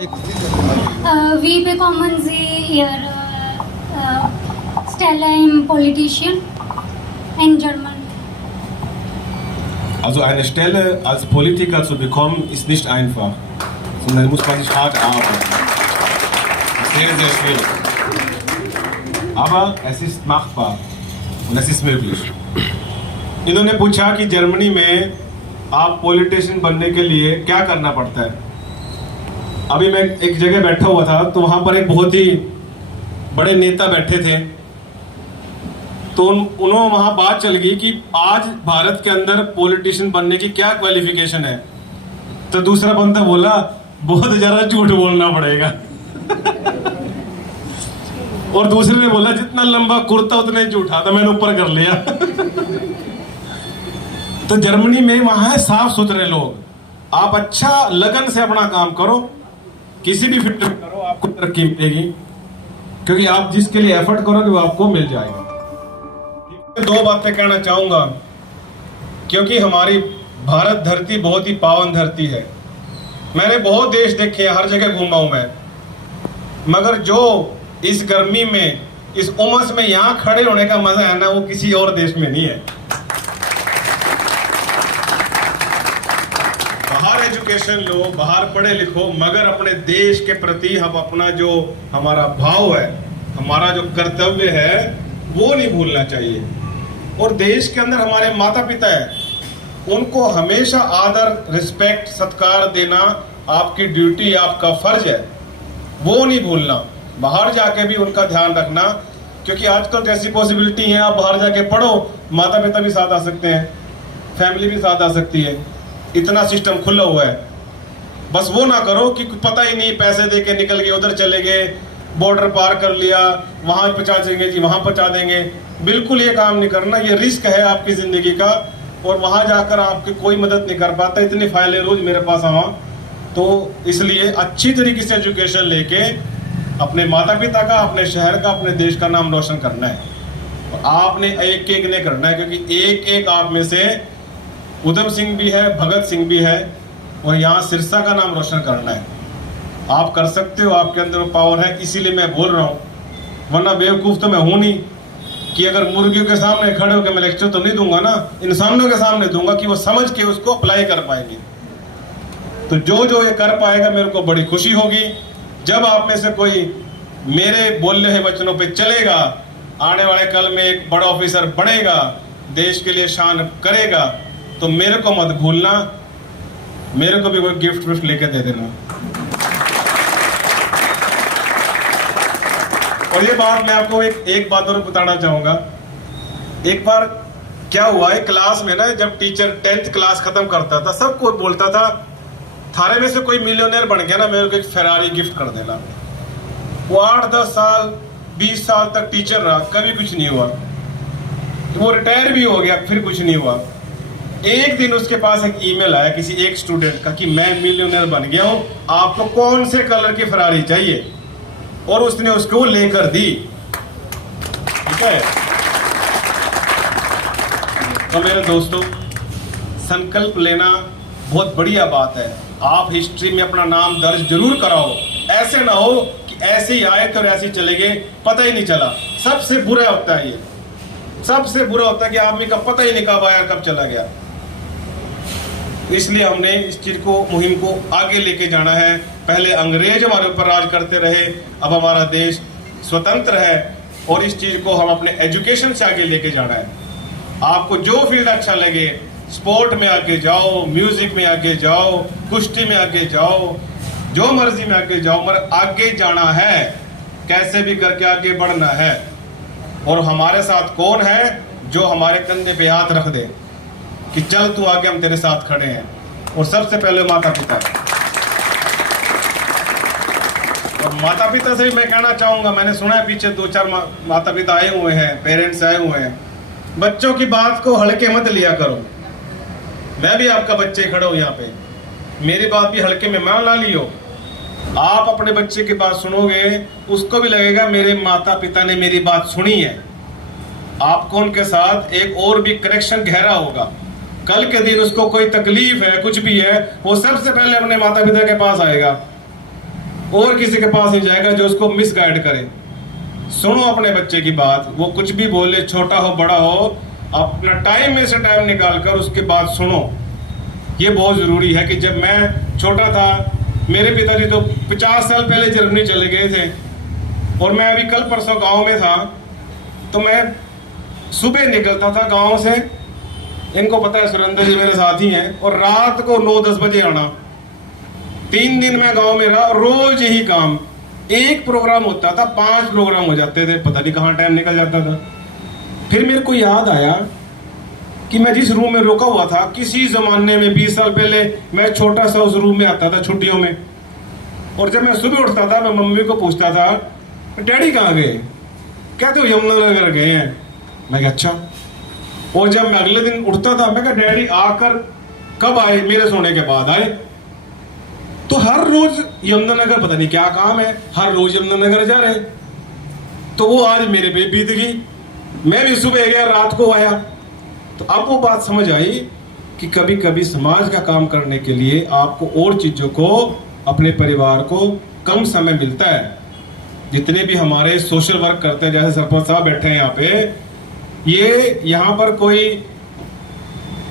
We bekommen Sie hier Stelle im Politician in German. Also eine Stelle als Politiker zu bekommen, ist nicht einfach, sondern muss man sich hart arbeiten. Das ist sehr, sehr schwierig. Aber es ist machbar und es ist möglich. इन्होंने पूछा कि Germany में आप politician बनने के लिए क्या करना पड़ता है। अभी मैं एक जगह बैठा हुआ था तो वहाँ पर एक बहुत ही बड़े नेता बैठे थे, तो उन्होंने वहाँ बात चल गई कि आज भारत के अंदर पॉलिटिशियन बनने की क्या क्वालिफिकेशन है। तो दूसरा बंदा बोला बहुत ज़्यादा झूठ बोलना पड़ेगा और दूसरे ने बोला जितना लंबा कुर्ता उतना ही झूठा, था मैंने ऊपर कर लिया तो जर्मनी में वहाँ है साफ सुथरे लोग। आप अच्छा लगन से अपना काम करो, किसी भी फील्ड में करो, आपको तरक्की मिलेगी, क्योंकि आप जिसके लिए एफर्ट करोगे वो आपको मिल जाएगा। दो बातें कहना चाहूंगा, क्योंकि हमारी भारत धरती बहुत ही पावन धरती है। मैंने बहुत देश देखे, हर जगह घूमा हूं मैं, मगर जो इस गर्मी में, इस उमस में यहाँ खड़े होने का मजा है ना, वो किसी और देश में नहीं है। बाहर एजुकेशन लो, बाहर पढ़े लिखो, मगर अपने देश के प्रति हम अपना जो हमारा भाव है, हमारा जो कर्तव्य है, वो नहीं भूलना चाहिए। और देश के अंदर हमारे माता पिता है, उनको हमेशा आदर, रिस्पेक्ट, सत्कार देना आपकी ड्यूटी, आपका फर्ज है, वो नहीं भूलना। बाहर जाके भी उनका ध्यान रखना, क्योंकि आजकल जैसी पॉसिबिलिटी है, आप बाहर जाके पढ़ो, माता पिता भी साथ आ सकते हैं, फैमिली भी साथ आ सकती है, इतना सिस्टम खुला हुआ है। बस वो ना करो कि पता ही नहीं, पैसे दे के निकल गए, उधर चले गए, बॉर्डर पार कर लिया, वहां पहुंचा देंगे जी, वहां पहुंचा देंगे। बिल्कुल ये काम नहीं करना, ये रिस्क है आपकी जिंदगी का, और वहां जाकर आपकी कोई मदद नहीं कर पाता। इतनी फाइलें रोज मेरे पास आवा, तो इसलिए अच्छी तरीके से एजुकेशन लेके अपने माता पिता का, अपने शहर का, अपने देश का नाम रोशन करना है। और आपने एक एक नहीं करना है, क्योंकि एक एक आप में से उधम सिंह भी है, भगत सिंह भी है, और यहाँ सिरसा का नाम रोशन करना है। आप कर सकते हो, आपके अंदर पावर है, इसीलिए मैं बोल रहा हूँ, वरना बेवकूफ़ तो मैं हूँ नहीं कि अगर मुर्गियों के सामने खड़े होकर मैं लेक्चर तो नहीं दूंगा ना, इंसानों के सामने दूंगा कि वो समझ के उसको अप्लाई कर पाएंगे। तो जो जो ये कर पाएगा, मेरे को बड़ी खुशी होगी। जब आप में से कोई मेरे बोले हुए वचनों पे चलेगा, आने वाले कल में एक बड़ा ऑफिसर बनेगा, देश के लिए शान करेगा, तो मेरे को मत भूलना, मेरे को भी कोई गिफ्ट विफ्ट लेके दे देना। और ये बात मैं आपको एक बात और बताना चाहूंगा। एक बार क्या हुआ है क्लास में ना, जब टीचर 10th क्लास खत्म करता था, सबको बोलता था थारे में से कोई मिलियनेयर बन गया ना, मेरे को एक फेरारी गिफ्ट कर देना। वो 8-10 साल 20 साल तक टीचर रहा, कभी कुछ नहीं हुआ। वो रिटायर भी हो गया, फिर कुछ नहीं हुआ। एक दिन उसके पास एक ईमेल आया किसी एक स्टूडेंट का कि मैं मिलियनेयर बन गया हूं, आपको कौन से कलर की फेरारी चाहिए, और उसने उसको लेकर दी। ठीक है, तो मेरे दोस्तों, संकल्प लेना बहुत बढ़िया बात है। आप हिस्ट्री में अपना नाम दर्ज जरूर कराओ, ऐसे ना हो कि ऐसे ही आए और ऐसे ही चले गए, पता ही नहीं चला। सबसे बुरा होता है ये, सबसे बुरा होता है कि आदमी का पता ही नहीं कब आया कब चला गया। इसलिए हमने इस चीज को, मुहिम को आगे लेके जाना है। पहले अंग्रेज हमारे ऊपर राज करते रहे, अब हमारा देश स्वतंत्र है, और इस चीज को हम अपने एजुकेशन से आगे लेके जाना है। आपको जो फील्ड अच्छा लगे, स्पोर्ट में आगे जाओ, म्यूजिक में आगे जाओ, कुश्ती में आगे जाओ, जो मर्जी में आगे जाओ, मगर आगे जाना है, कैसे भी करके आगे बढ़ना है। और हमारे साथ कौन है जो हमारे कंधे पे हाथ रख दे कि चल तू आगे, हम तेरे साथ खड़े हैं। और सबसे पहले माता पिता। और माता पिता से भी मैं कहना चाहूंगा, मैंने सुना है पीछे 2-4 माता पिता आए हुए हैं, पेरेंट्स आए हुए हैं, बच्चों की बात को हल्के मत लिया करो। मैं भी आपका बच्चे खड़ा हूं यहाँ पे, मेरी बात भी हल्के में मान ना लियो। आप अपने बच्चे की बात सुनोगे, उसको भी लगेगा मेरे माता पिता ने मेरी बात सुनी है। आपको उनके साथ एक और भी कनेक्शन गहरा होगा। कल के दिन उसको कोई तकलीफ है, कुछ भी है, वो सबसे पहले अपने माता पिता के पास आएगा। और किसी के पास नहीं जाएगा जो उसको मिसगाइड करे। सुनो अपने बच्चे की बात, वो कुछ भी बोले, छोटा हो बड़ा हो, अपना टाइम में से टाइम निकाल कर उसके बाद सुनो। ये बहुत जरूरी है कि जब मैं छोटा था, मेरे पिताजी तो 50 साल पहले जर्मनी चले गए थे, और मैं अभी कल परसों गांव में था, तो मैं सुबह निकलता था गांव से, इनको पता है सुरेंद्र जी मेरे साथी हैं, और रात को 9-10 बजे आना। 3 दिन मैं गांव में रहा, रोज यही काम। एक प्रोग्राम होता था, 5 प्रोग्राम हो जाते थे, पता नहीं कहाँ टाइम निकल जाता था। फिर मेरे को याद आया कि मैं जिस रूम में रुका हुआ था, किसी जमाने में 20 साल पहले मैं छोटा सा उस रूम में आता था छुट्टियों में, और जब मैं सुबह उठता था मैं मम्मी को पूछता था डैडी कहाँ गए, कहते हो यमुनानगर गए हैं। मैं कहा अच्छा। और जब मैं अगले दिन उठता था मैं कहा डैडी आकर कब आए, मेरे सोने के बाद आए। तो हर रोज यमुनानगर, पता नहीं क्या काम है, हर रोज यमुनानगर जा रहे। तो वो आज मेरे पे बीत गई, मैं भी सुबह गया रात को आया। तो अब वो बात समझ आई कि कभी कभी समाज का काम करने के लिए आपको और चीजों को, अपने परिवार को कम समय मिलता है। जितने भी हमारे सोशल वर्क करते हैं, जैसे सरपंच साहब बैठे हैं यहाँ पे, ये यहाँ पर कोई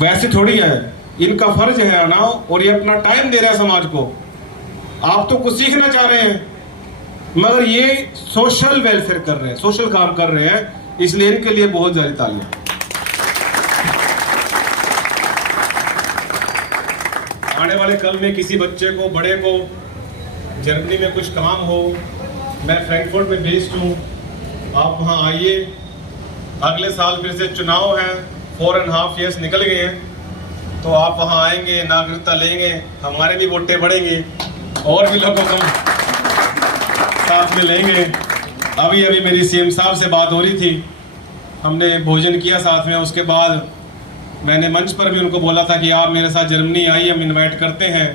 वैसे थोड़ी है, इनका फर्ज है आना, और ये अपना टाइम दे रहा है समाज को। आप तो कुछ सीखना चाह रहे हैं, मगर ये सोशल वेलफेयर कर रहे हैं, सोशल काम कर रहे हैं, इसलिए इनके लिए बहुत ज्यादा तालियां। आने वाले कल में किसी बच्चे को, बड़े को जर्मनी में कुछ काम हो, मैं फ्रैंकफर्ट में बेस्ड हूँ, आप वहाँ आइए। अगले साल फिर से चुनाव है, 4.5 years निकल गए हैं, तो आप वहाँ आएंगे, नागरिकता लेंगे, हमारे भी वोटें बढ़ेंगे, और भी लोगों को साथ में लेंगे। अभी अभी मेरी सीएम साहब से बात हो रही थी, हमने भोजन किया साथ में, उसके बाद मैंने मंच पर भी उनको बोला था कि आप मेरे साथ जर्मनी आइए, हम इनवाइट करते हैं।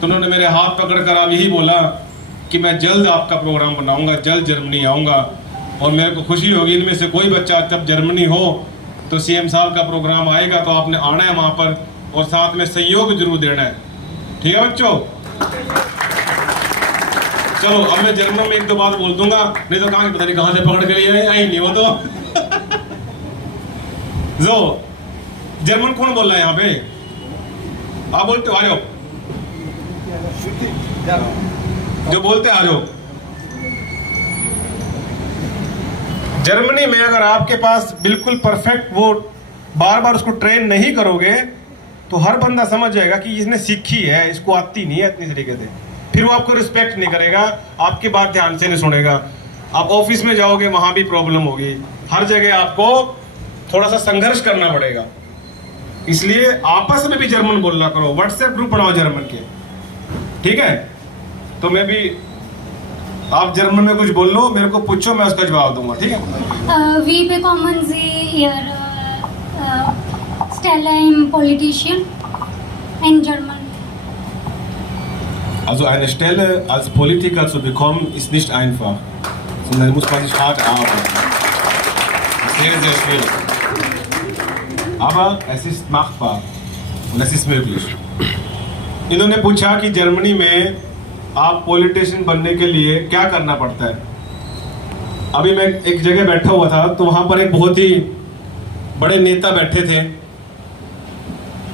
तो उन्होंने मेरे हाथ पकड़कर अब यही बोला कि मैं जल्द आपका प्रोग्राम बनाऊंगा, जल्द जर्मनी आऊँगा, और मेरे को खुशी होगी इनमें से कोई बच्चा जब जर्मनी हो तो सीएम साहब का प्रोग्राम आएगा तो आपने आना है वहाँ पर, और साथ में सहयोग जरूर देना है। ठीक है बच्चों? चलो अब मैं जर्मन में 1-2 बात बोल दूंगा, नहीं तो कहाँ पता नहीं कहाँ से पकड़ के लिए आई नहीं वो तो। जो जर्मन कौन बोल रहा है यहाँ पे? आप बोलते हो, आ जाओ, जो बोलते आ जाओ। जर्मनी में अगर आपके पास बिल्कुल परफेक्ट, वो बार बार उसको ट्रेन नहीं करोगे तो हर बंदा समझ जाएगा कि इसने सीखी है, इसको आती नहीं है इतनी तरीके से, फिर वो आपको रिस्पेक्ट नहीं करेगा, आपकी बात ध्यान से नहीं सुनेगा। आप ऑफिस में जाओगे वहां भी प्रॉब्लम होगी, हर जगह आपको थोड़ा सा संघर्ष करना पड़ेगा। इसलिए आपस में भी जर्मन बोलना करो, व्हाट्सएप ग्रुप बनाओ जर्मन के, ठीक है? तो मैं भी, आप जर्मन में कुछ बोल लो, मेरे को पूछो, मैं उसका जवाब दूंगा, ठीक है? Wie bekommen Sie Ihre Stelle im Politician in German? Also eine Stelle als Politiker zu bekommen, ist nicht einfach, sondern muss man sich hart arbeiten. Das ist sehr, sehr schwierig. Aber es ist machbar und es ist möglich. इन्होंने पूछा कि Germany में आप politician बनने के लिए क्या करना पड़ता है। अभी मैं एक जगह बैठा हुआ था, तो वहां पर एक बहुत ही बड़े नेता बैठे थे,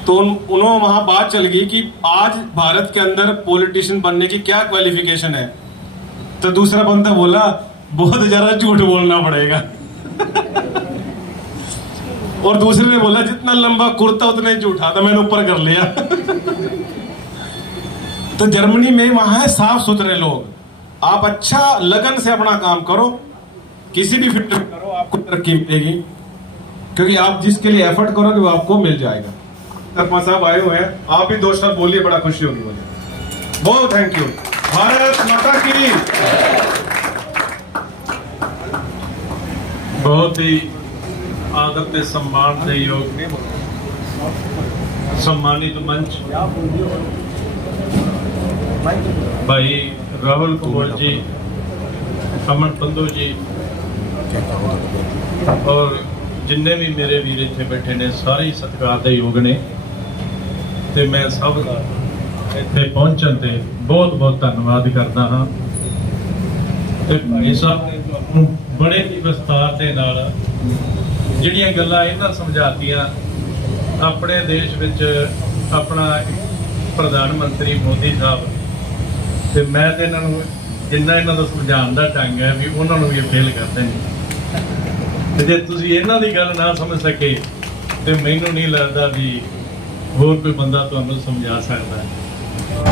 तो उन्होंने वहां बात चल गई कि आज भारत के अंदर पॉलिटिशियन बनने की क्या क्वालिफिकेशन है। तो दूसरा बंदा बोला बहुत ज्यादा झूठ बोलना पड़ेगा। और दूसरे ने बोला जितना लंबा कुर्ता उतना ही झूठा था, मैंने ऊपर कर लिया। तो जर्मनी में वहां है साफ सुथरे लोग, आप अच्छा लगन से अपना काम करो, किसी भी फील्ड में करो, आपको तरक्की मिलेगी, क्योंकि आप जिसके लिए एफर्ट करोगे वो आपको मिल जाएगा। सरपंच साहब आए हुए हैं, आप भी 2 शब्द बोलिए, बड़ा खुशी होगी मुझे। बहुत थैंक यू। भारत माता की। बहुत ही आदर ते सम्मान के योग सम्मानित मंच भाई राहुल कुमार जी, अमन बंधु जी और जिन्ने भी मेरे वीर इतने बैठे ने, सारे सत्कार के योग ने, ते मैं सब ਇੱਥੇ ਪਹੁੰਚਣ ਤੇ ਬਹੁਤ ਬਹੁਤ ਧੰਨਵਾਦ ਕਰਦਾ ਹਾਂ ਤੇ ਭਾਈ ਸਾਹਿਬ ਨੇ ਤੁਹਾਨੂੰ ਬੜੇ ਹੀ ਵਿਸਤਾਰ ਦੇ ਨਾਲ ਜਿਹੜੀਆਂ ਗੱਲਾਂ ਇਹਨਾਂ ਸਮਝਾਤੀਆਂ। ਆਪਣੇ ਦੇਸ਼ ਵਿੱਚ ਆਪਣਾ ਪ੍ਰਧਾਨ ਮੰਤਰੀ ਮੋਦੀ ਸਾਹਿਬ ਤੇ ਮੈਂ ਤੇ ਇਹਨਾਂ ਨੂੰ ਜਿੰਨਾ ਇਹਨਾਂ ਦਾ ਸਮਝਾਉਣ ਦਾ ਢੰਗ ਹੈ ਵੀ ਉਹਨਾਂ ਨੂੰ ਵੀ ਫੇਲ ਕਰਦੇ ਨੇ ਤੇ ਜੇ ਤੁਸੀਂ ਇਹਨਾਂ ਦੀ ਗੱਲ ਨਾ ਸਮਝ ਸਕੇ ਤੇ ਮੈਨੂੰ ਨਹੀਂ ਲੱਗਦਾ ਵੀ ਹੋਰ ਕੋਈ ਬੰਦਾ ਤੁਹਾਨੂੰ ਸਮਝਾ ਸਕਦਾ ਹੈ।